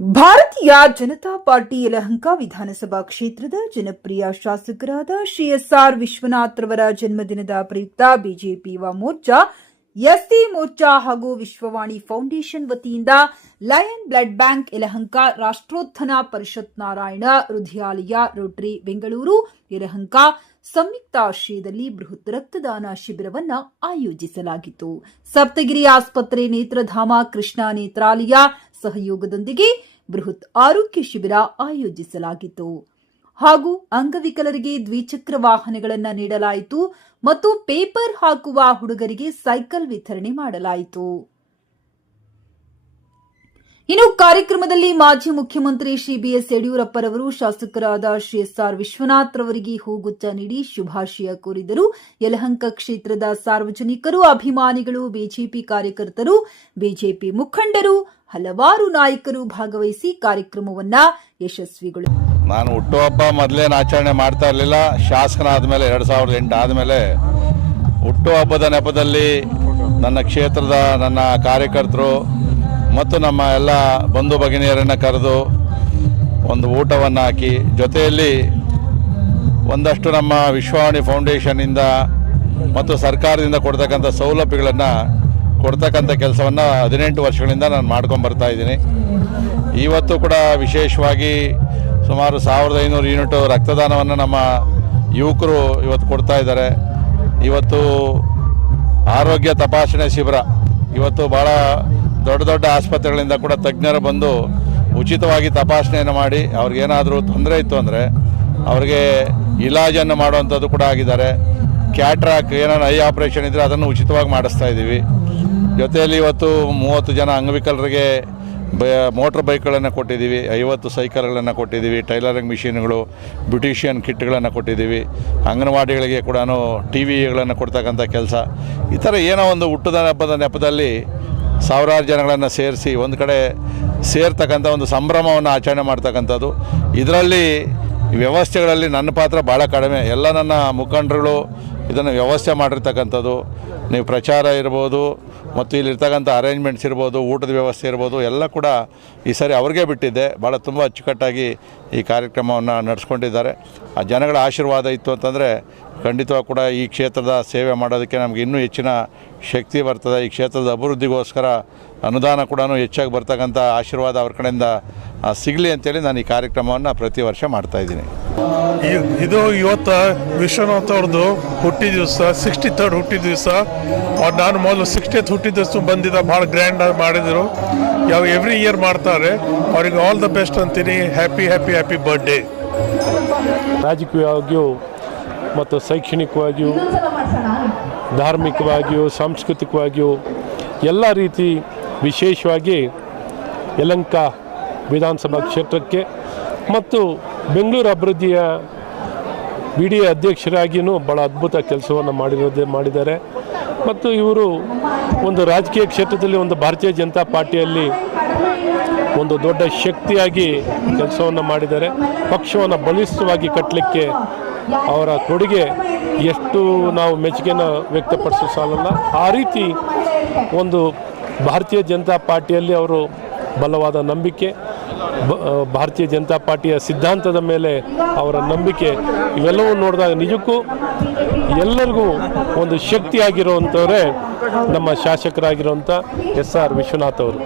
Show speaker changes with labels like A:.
A: ಭಾರತೀಯ ಜನತಾ ಪಾರ್ಟಿ ಯಲಹಂಕ ವಿಧಾನಸಭಾ ಕ್ಷೇತ್ರದ ಜನಪ್ರಿಯ ಶಾಸಕರಾದ ಶ್ರೀ ಎಸ್ ಆರ್ ವಿಶ್ವನಾಥ್ ರವರ ಜನ್ಮದಿನದ ಪ್ರಯುಕ್ತ ಬಿಜೆಪಿ ಯುವ ಮೋರ್ಚಾ, ಎಸ್ಸಿ ಮೋರ್ಚಾ ಹಾಗೂ ವಿಶ್ವವಾಣಿ ಫೌಂಡೇಶನ್ ವತಿಯಿಂದ Lion Blood Bank Yelahanka Rashtrotthana Parishat Narayana, Hrudayalaya, Rotary, Bengaluru, Yelahanka ಸಂಯುಕ್ತ ಆಶ್ರಯದಲ್ಲಿ ಬೃಹತ್ ರಕ್ತದಾನ ಶಿಬಿರವನ್ನು ಆಯೋಜಿಸಲಾಗಿತ್ತು. ಸಪ್ತಗಿರಿ ಆಸ್ಪತ್ರೆ ನೇತ್ರಧಾಮ ಕೃಷ್ಣ ನೇತ್ರಾಲಯ ಸಹಯೋಗದೊಂದಿಗೆ ಬೃಹತ್ ಆರೋಗ್ಯ ಶಿಬಿರ ಆಯೋಜಿಸಲಾಗಿತ್ತು. ಹಾಗೂ ಅಂಗವಿಕಲರಿಗೆ ದ್ವಿಚಕ್ರ ವಾಹನಗಳನ್ನು ನೀಡಲಾಯಿತು ಮತ್ತು ಪೇಪರ್ ಹಾಕುವ ಹುಡುಗರಿಗೆ ಸೈಕಲ್ ವಿತರಣೆ ಮಾಡಲಾಯಿತು. ಇನ್ನು ಕಾರ್ಯಕ್ರಮದಲ್ಲಿ ಮಾಜಿ ಮುಖ್ಯಮಂತ್ರಿ ಶ್ರೀ ಬಿಎಸ್ ಯಡಿಯೂರಪ್ಪರವರು ಶಾಸಕರಾದ ಶ್ರೀ ಎಸ್ ಆರ್ ವಿಶ್ವನಾಥ್ ರವರಿಗೆ ಹೂಗುಚ್ಚ ನೀಡಿ ಶುಭಾಶಯ ಕೋರಿದರು. ಯಲಹಂಕ ಕ್ಷೇತ್ರದ ಸಾರ್ವಜನಿಕರು, ಅಭಿಮಾನಿಗಳು, ಬಿಜೆಪಿ ಕಾರ್ಯಕರ್ತರು, ಬಿಜೆಪಿ ಮುಖಂಡರು, ಹಲವಾರು ನಾಯಕರು ಭಾಗವಹಿಸಿ ಕಾರ್ಯಕ್ರಮವನ್ನ ಯಶಸ್ವಿಗಳು
B: ನಾನು ಹುಟ್ಟುಹಬ್ಬ ಮೊದಲೇನು ಆಚರಣೆ ಮಾಡ್ತಾ ಇರಲಿಲ್ಲ. ಶಾಸನ ಆದಮೇಲೆ ಎರಡು ಸಾವಿರದ ಎಂಟು ಆದಮೇಲೆ ಹುಟ್ಟುಹಬ್ಬದ ನೆಪದಲ್ಲಿ ನನ್ನ ಕ್ಷೇತ್ರದ ನನ್ನ ಕಾರ್ಯಕರ್ತರು ಮತ್ತು ನಮ್ಮ ಎಲ್ಲ ಬಂಧು ಭಗಿನಿಯರನ್ನು ಕರೆದು ಒಂದು ಊಟವನ್ನು ಹಾಕಿ ಜೊತೆಯಲ್ಲಿ ಒಂದಷ್ಟು ನಮ್ಮ ವಿಶ್ವವಾಣಿ ಫೌಂಡೇಶನ್ನಿಂದ ಮತ್ತು ಸರ್ಕಾರದಿಂದ ಕೊಡ್ತಕ್ಕಂಥ ಸೌಲಭ್ಯಗಳನ್ನು, ಕೊಡ್ತಕ್ಕಂಥ ಕೆಲಸವನ್ನು ಹದಿನೆಂಟು ವರ್ಷಗಳಿಂದ ನಾನು ಮಾಡ್ಕೊಂಡು ಬರ್ತಾ ಇದ್ದೀನಿ. ಇವತ್ತು ಕೂಡ ವಿಶೇಷವಾಗಿ ಸುಮಾರು ಸಾವಿರದ ಐನೂರು ಯೂನಿಟ್ ರಕ್ತದಾನವನ್ನು ನಮ್ಮ ಯುವಕರು ಇವತ್ತು ಕೊಡ್ತಾ ಇದ್ದಾರೆ. ಇವತ್ತು ಆರೋಗ್ಯ ತಪಾಸಣೆ ಶಿಬಿರ. ಇವತ್ತು ಭಾಳ ದೊಡ್ಡ ದೊಡ್ಡ ಆಸ್ಪತ್ರೆಗಳಿಂದ ಕೂಡ ತಜ್ಞರು ಬಂದು ಉಚಿತವಾಗಿ ತಪಾಸಣೆಯನ್ನು ಮಾಡಿ ಅವ್ರಿಗೇನಾದರೂ ತೊಂದರೆ ಇತ್ತು ಅಂದರೆ ಅವ್ರಿಗೆ ಇಲಾಜನ್ನು ಮಾಡುವಂಥದ್ದು ಕೂಡ ಆಗಿದ್ದಾರೆ. ಕ್ಯಾಟ್ರಾಕ್ ಏನಾದ್ರು ಐ ಆಪ್ರೇಷನ್ ಇದ್ದರೆ ಅದನ್ನು ಉಚಿತವಾಗಿ ಮಾಡಿಸ್ತಾ ಇದ್ದೀವಿ. ಜೊತೆಯಲ್ಲಿ ಇವತ್ತು ಮೂವತ್ತು ಜನ ಅಂಗವಿಕಲರಿಗೆ ಬ, ಮೋಟ್ರ್ ಬೈಕ್ಗಳನ್ನು ಕೊಟ್ಟಿದ್ದೀವಿ. ಐವತ್ತು ಸೈಕಲ್ಗಳನ್ನು ಕೊಟ್ಟಿದ್ದೀವಿ. ಟೈಲರಿಂಗ್ ಮಿಷಿನ್ಗಳು, ಬ್ಯೂಟಿಷಿಯನ್ ಕಿಟ್ಗಳನ್ನು ಕೊಟ್ಟಿದ್ದೀವಿ. ಅಂಗನವಾಡಿಗಳಿಗೆ ಕೂಡ ಟಿ ವಿಗಳನ್ನು ಕೊಡ್ತಕ್ಕಂಥ ಕೆಲಸ. ಈ ಥರ ಏನೋ ಒಂದು ಹುಟ್ಟದ ಹಬ್ಬದ ನೆಪದಲ್ಲಿ ಸಾವಿರಾರು ಜನಗಳನ್ನು ಸೇರಿಸಿ ಒಂದು ಕಡೆ ಸೇರ್ತಕ್ಕಂಥ ಒಂದು ಸಂಭ್ರಮವನ್ನು ಆಚರಣೆ ಮಾಡ್ತಕ್ಕಂಥದ್ದು. ಇದರಲ್ಲಿ ವ್ಯವಸ್ಥೆಗಳಲ್ಲಿ ನನ್ನ ಪಾತ್ರ ಭಾಳ ಕಡಿಮೆ. ಎಲ್ಲ ನನ್ನ ಮುಖಂಡರುಗಳು ಇದನ್ನು ವ್ಯವಸ್ಥೆ ಮಾಡಿರ್ತಕ್ಕಂಥದ್ದು. ನೀವು ಪ್ರಚಾರ ಇರ್ಬೋದು ಮತ್ತು ಇಲ್ಲಿರ್ತಕ್ಕಂಥ ಅರೇಂಜ್ಮೆಂಟ್ಸ್ ಇರ್ಬೋದು, ಊಟದ ವ್ಯವಸ್ಥೆ ಇರ್ಬೋದು, ಎಲ್ಲ ಕೂಡ ಈ ಸರಿ ಅವ್ರಿಗೆ ಬಿಟ್ಟಿದ್ದೆ. ಭಾಳ ತುಂಬ ಅಚ್ಚುಕಟ್ಟಾಗಿ ಈ ಕಾರ್ಯಕ್ರಮವನ್ನು ನಡೆಸ್ಕೊಂಡಿದ್ದಾರೆ. ಆ ಜನಗಳ ಆಶೀರ್ವಾದ ಇತ್ತು ಅಂತಂದರೆ ಖಂಡಿತವಾಗಿ ಕೂಡ ಈ ಕ್ಷೇತ್ರದ ಸೇವೆ ಮಾಡೋದಕ್ಕೆ ನಮಗೆ ಇನ್ನೂ ಹೆಚ್ಚಿನ ಶಕ್ತಿ ಬರ್ತದೆ. ಈ ಕ್ಷೇತ್ರದ ಅಭಿವೃದ್ಧಿಗೋಸ್ಕರ ಅನುದಾನ ಕೂಡ ಹೆಚ್ಚಾಗಿ ಬರ್ತಕ್ಕಂಥ ಆಶೀರ್ವಾದ ಅವ್ರ ಕಡೆಯಿಂದ ಸಿಗಲಿ ಅಂತೇಳಿ ನಾನು ಈ ಕಾರ್ಯಕ್ರಮವನ್ನು ಪ್ರತಿ ವರ್ಷ ಮಾಡ್ತಾಯಿದ್ದೀನಿ
C: ಇದ್ದೀನಿ. ಇದು ಇವತ್ತು ವಿಶ್ವನಾಥ್ ಅವ್ರದ್ದು ಹುಟ್ಟಿದ ದಿವಸ ಸಿಕ್ಸ್ಟಿ ತರ್ಡ್ ಹುಟ್ಟಿದ ದಿವಸ. ಅವ್ರು ನಾನು ಮೊದಲು ಸಿಕ್ಸ್ಟಿತ್ ಹುಟ್ಟಿದ ದಿವಸ ಬಂದಿದ್ದ ಭಾಳ ಗ್ರ್ಯಾಂಡ್ ಆಗಿ ಮಾಡಿದರು. ಯಾವ ಎವ್ರಿ ಇಯರ್ ಮಾಡ್ತಾರೆ. ಅವ್ರಿಗೆ ಆಲ್ ದ ಬೆಸ್ಟ್ ಅಂತೀನಿ. ಹ್ಯಾಪಿ ಹ್ಯಾಪಿ ಹ್ಯಾಪಿ ಬರ್ಡೇ
D: ರಾಜಕೀಯವಾಗಿಯೂ ಮತ್ತು ಶೈಕ್ಷಣಿಕವಾಗಿಯೂ ಧಾರ್ಮಿಕವಾಗಿಯೂ ಸಾಂಸ್ಕೃತಿಕವಾಗಿಯೂ ಎಲ್ಲ ರೀತಿ ವಿಶೇಷವಾಗಿ ಯಲಂಕ ವಿಧಾನಸಭಾ ಕ್ಷೇತ್ರಕ್ಕೆ ಮತ್ತು ಬೆಂಗಳೂರು ಅಭಿವೃದ್ಧಿಯ ಬಿ ಡಿ ಎ ಅಧ್ಯಕ್ಷರಾಗಿಯೂ ಭಾಳ ಅದ್ಭುತ ಕೆಲಸವನ್ನು ಮಾಡಿರೋದೇ ಮಾಡಿದ್ದಾರೆ. ಮತ್ತು ಇವರು ಒಂದು ರಾಜಕೀಯ ಕ್ಷೇತ್ರದಲ್ಲಿ ಒಂದು ಭಾರತೀಯ ಜನತಾ ಪಾರ್ಟಿಯಲ್ಲಿ ಒಂದು ದೊಡ್ಡ ಶಕ್ತಿಯಾಗಿ ಕೆಲಸವನ್ನು ಮಾಡಿದ್ದಾರೆ. ಪಕ್ಷವನ್ನು ಬಲಿಷ್ಠವಾಗಿ ಕಟ್ಟಲಿಕ್ಕೆ ಅವರ ಕೊಡುಗೆ ಎಷ್ಟು ನಾವು ಮೆಚ್ಚುಗೆನ ವ್ಯಕ್ತಪಡಿಸೋ ಸಾಲಲ್ಲ. ಆ ರೀತಿ ಒಂದು ಭಾರತೀಯ ಜನತಾ ಪಾರ್ಟಿಯಲ್ಲಿ ಅವರು ಬಲವಾದ ನಂಬಿಕೆ ಭಾರತೀಯ ಜನತಾ ಪಾರ್ಟಿಯ ಸಿದ್ಧಾಂತದ ಮೇಲೆ ಅವರ ನಂಬಿಕೆ ಇವೆಲ್ಲವೂ ನೋಡಿದಾಗ ನಿಜಕ್ಕೂ ಎಲ್ಲರಿಗೂ ಒಂದು ಶಕ್ತಿಯಾಗಿರುವಂಥವರೇ ನಮ್ಮ ಶಾಸಕರಾಗಿರುವಂಥ ಎಸ್ ಆರ್ ವಿಶ್ವನಾಥ್ ಅವರು.